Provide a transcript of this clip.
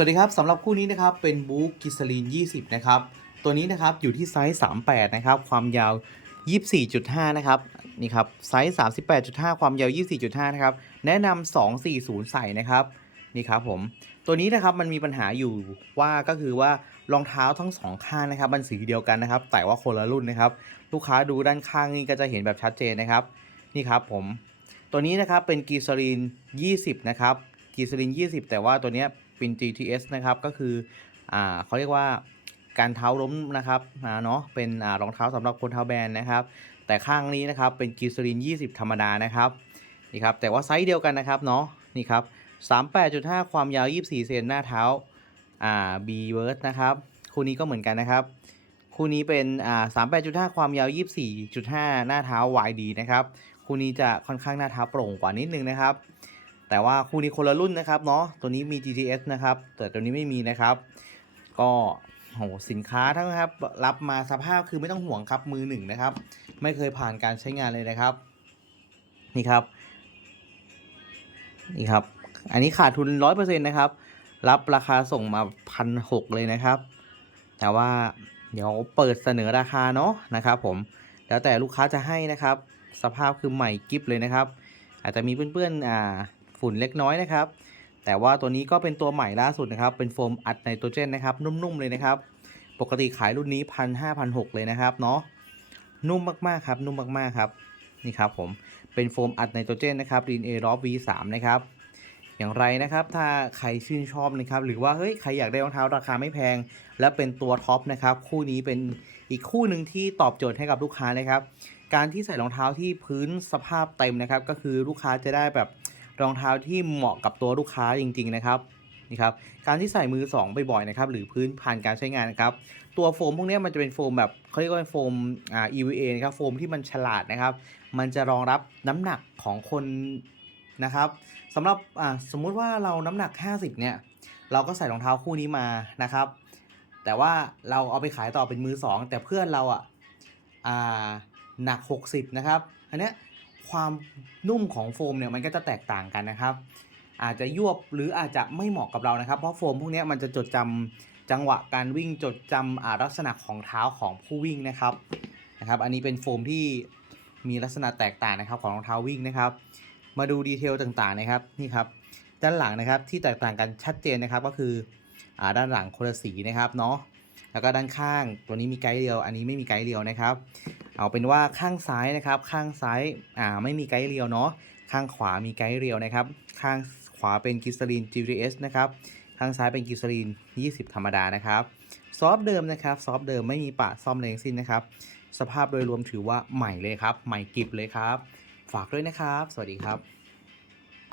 สวัสดีครับสำหรับคู่นี้นะครับเป็นบุ๊กกิสลีน 20 นะครับ ตัวนี้นะครับอยู่ที่ไซส์ 38 นะครับ ความยาว 24.5 นะครับ นี่ครับ ไซส์ 38.5 ความยาว 24.5 นะครับ แนะนำ 240 ใส่นะครับ นี่ครับผม ตัวนี้นะครับมันมีปัญหาอยู่ว่าก็คือว่ารองเท้าทั้งสองข้างนะครับมันสีเดียวกันนะครับ แต่ว่าคนละรุ่นนะครับ ลูกค้าดูด้านข้างนี่ก็จะเห็นแบบชัดเจนนะครับ นี่ครับผม ตัวนี้นะครับเป็นกีซารีน 20 นะครับกีซารีน 20 แต่ว่าตัวเนี้ย เป็น GTS นะครับก็คืออ่าเขาเรียกว่าการเท้าล้มนะครับเนาะเป็นอรองเท้าสำหรับคนเท้าแบนนะครับ แต่ข้างนี้นะครับเป็นกีซารีน20 ธรรมดานะครับนี่ครับแต่ว่าไซส์เดียวกันนะครับเนาะนี่ครับ 38.5 ความยาว 24 เซนหน้าเท้าอ่า B v e r s นะครับคู่นี้ก็เหมือนกันนะครับ คู่นี้เป็นอ่า38.5 ความยาว 24.5 หน้าเท้า YD นะครับคู่นี้จะค่อนข้างหน้าเท้าโปร่งกว่านิดนึงนะครับ แต่ว่าคู่นี้คนละรุ่นนะครับเนาะตัวนี้มี GTS นะครับ แต่ตัวนี้ไม่มีนะครับ ก็โหสินค้าทั้งครับ รับมาสภาพคือไม่ต้องห่วงครับมือหนึ่งนะครับ ไม่เคยผ่านการใช้งานเลยนะครับ นี่ครับ นี่ครับ อันนี้ขาดทุนร้อยเปอร์เซ็นต์นะครับ รับราคาส่งมาพันหกเลยนะครับ แต่ว่าเดี๋ยวเปิดเสนอราคาเนาะนะครับ ผม แล้วแต่ลูกค้าจะให้นะครับ สภาพคือใหม่กิฟเลยนะครับ อาจจะมีเพื่อนๆอ่า ฝุ่นเล็กน้อยนะครับ แต่ว่าตัวนี้ก็เป็นตัวใหม่ล่าสุดนะครับ เป็นโฟมอัดไนโตรเจนนะครับ นุ่มๆเลยนะครับ ปกติขายรุ่นนี้พันห้าพันหกเลยนะครับเนาะ นุ่มมากๆครับ นุ่มมากๆครับ นี่ครับผม เป็นโฟมอัดไนโตรเจนนะครับรีนเอรอฟ V3 นะครับอย่างไรนะครับ ถ้าใครชื่นชอบนะครับ หรือว่าเฮ้ยใครอยากได้รองเท้าราคาไม่แพง และเป็นตัวท็อปนะครับ คู่นี้เป็นอีกคู่หนึ่งที่ตอบโจทย์ให้กับลูกค้านะครับ การที่ใส่รองเท้าที่พื้นสภาพเต็มนะครับ ก็คือลูกค้าจะได้แบบ รองเท้าที่เหมาะกับตัวลูกค้าจริง ๆ นะครับนี่ครับการที่ใส่มือ 2 บ่อยๆนะครับหรือพื้นผ่านการใช้งานนะครับตัวโฟมพวกนี้มันจะเป็นโฟมแบบเขาเรียกว่าเป็นโฟมอ่า EVA นะครับโฟมที่มันฉลาดนะครับ มันจะรองรับน้ำหนักของคนนะครับสำหรับอ่าสมมุติว่าเราน้ำหนัก 50 เนี่ย เราก็ใส่รองเท้าคู่นี้มานะครับ แต่ว่าเราเอาไปขายต่อเป็นมือ 2 แต่เพื่อนเราอะอ่าหนัก 60 นะครับอันเนี้ย ความนุ่มของโฟมเนี่ยมันก็จะแตกต่างกันนะครับ อาจจะยวบหรืออาจจะไม่เหมาะกับเรานะครับ เพราะโฟมพวกนี้มันจะจดจำจังหวะการวิ่งจดจำอ่าลักษณะของเท้าของผู้วิ่งนะครับนะครับ อันนี้เป็นโฟมที่มีลักษณะแตกต่างนะครับของรองเท้าวิ่งนะครับ มาดูดีเทลต่างๆนะครับนี่ครับด้านหลังนะครับที่แตกต่างกันชัดเจนนะครับก็คืออ่าด้านหลังคนละสีนะครับเนาะแล้วก็ด้านข้างตัวนี้มีไกด์เรียว อันนี้ไม่มีไกด์เรียวนะครับ เอาเป็นว่าข้างซ้ายนะครับ ข้างซ้ายอ่าไม่มีไกด์เรียวเนาะข้างขวามีไกด์เรียวนะครับ ข้างขวาเป็นกิสลีน GTS นะครับข้างซ้ายเป็นกิสลีน 20 ธรรมดานะครับ ซอฟต์เดิมนะครับ ซอฟต์เดิมไม่มีปะซ่อมเลยทั้งสิ้นนะครับ สภาพโดยรวมถือว่าใหม่เลยครับ ใหม่กิบเลยครับ ฝากด้วยนะครับ สวัสดีครับ